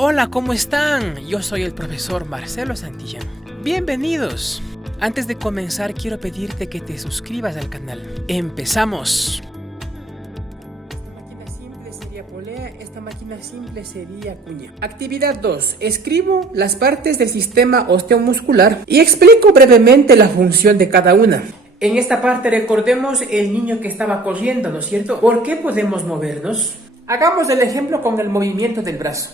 Hola, ¿cómo están? Yo soy el profesor Marcelo Santillán. Bienvenidos. Antes de comenzar, quiero pedirte que te suscribas al canal. ¡Empezamos! Esta máquina simple sería polea, esta máquina simple sería cuña. Actividad 2. Escribo las partes del sistema osteomuscular y explico brevemente la función de cada una. En esta parte recordemos el niño que estaba corriendo, ¿no es cierto? ¿Por qué podemos movernos? Hagamos el ejemplo con el movimiento del brazo.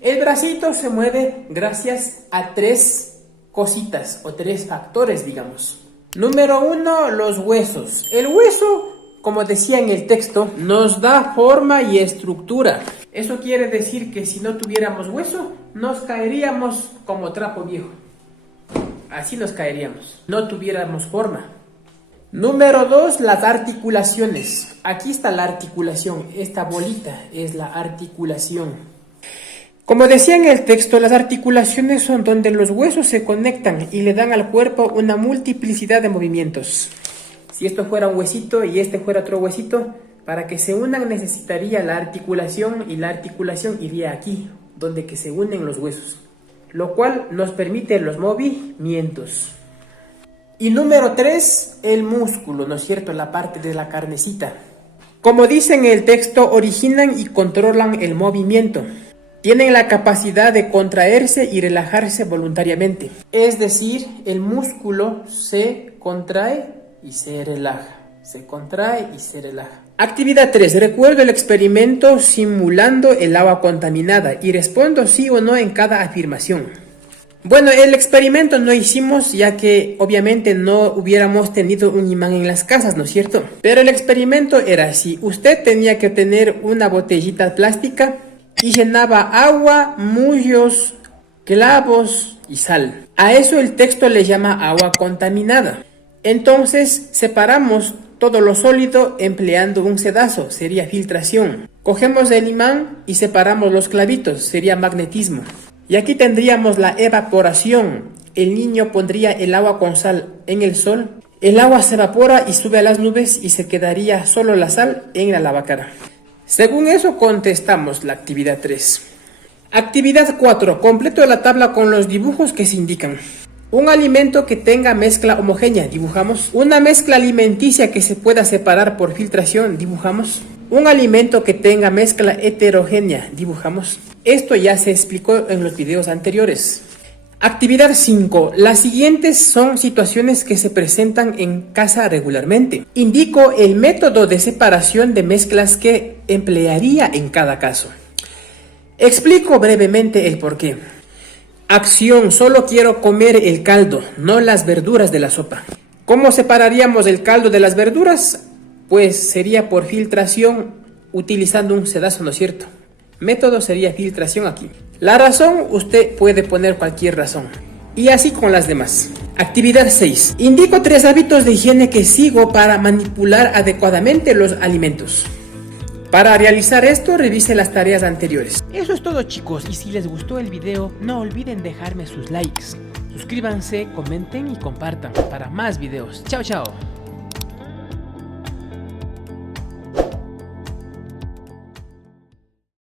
El bracito se mueve gracias a tres cositas o tres factores, digamos. Número 1, los huesos. El hueso, como decía en el texto, nos da forma y estructura. Eso quiere decir que si no tuviéramos hueso, nos caeríamos como trapo viejo. Así nos caeríamos, no tuviéramos forma. Número 2, las articulaciones. Aquí está la articulación, esta bolita es la articulación. Como decía en el texto, las articulaciones son donde los huesos se conectan y le dan al cuerpo una multiplicidad de movimientos. Si esto fuera un huesito y este fuera otro huesito, para que se unan necesitaría la articulación y la articulación iría aquí, donde que se unen los huesos, lo cual nos permite los movimientos. Y número 3, el músculo, ¿no es cierto? La parte de la carnecita. Como dice en el texto, originan y controlan el movimiento. Tienen la capacidad de contraerse y relajarse voluntariamente. Es decir, el músculo se contrae y se relaja. Se contrae y se relaja. Actividad 3. Recuerdo el experimento simulando el agua contaminada y respondo sí o no en cada afirmación. Bueno, el experimento no hicimos ya que obviamente no hubiéramos tenido un imán en las casas, ¿no es cierto? Pero el experimento era así. Usted tenía que tener una botellita plástica y llenaba agua, muslos, clavos y sal. A eso el texto le llama agua contaminada. Entonces separamos todo lo sólido empleando un sedazo, sería filtración. Cogemos el imán y separamos los clavitos, sería magnetismo. Y aquí tendríamos la evaporación. El niño pondría el agua con sal en el sol. El agua se evapora y sube a las nubes y se quedaría solo la sal en la lavacara. Según eso contestamos la actividad 3. Actividad 4. Completo la tabla con los dibujos que se indican. Un alimento que tenga mezcla homogénea, dibujamos. Una mezcla alimenticia que se pueda separar por filtración, dibujamos. Un alimento que tenga mezcla heterogénea, dibujamos. Esto ya se explicó en los videos anteriores. Actividad 5. Las siguientes son situaciones que se presentan en casa regularmente. Indico el método de separación de mezclas que emplearía en cada caso. Explico brevemente el porqué. Acción: solo quiero comer el caldo, no las verduras de la sopa. ¿Cómo separaríamos el caldo de las verduras? Pues sería por filtración utilizando un sedazo, ¿no es cierto? Método sería filtración aquí. La razón, usted puede poner cualquier razón. Y así con las demás. Actividad 6. Indico 3 hábitos de higiene que sigo para manipular adecuadamente los alimentos. Para realizar esto, revise las tareas anteriores. Eso es todo, chicos, y si les gustó el video, no olviden dejarme sus likes. Suscríbanse, comenten y compartan para más videos. Chao, chao.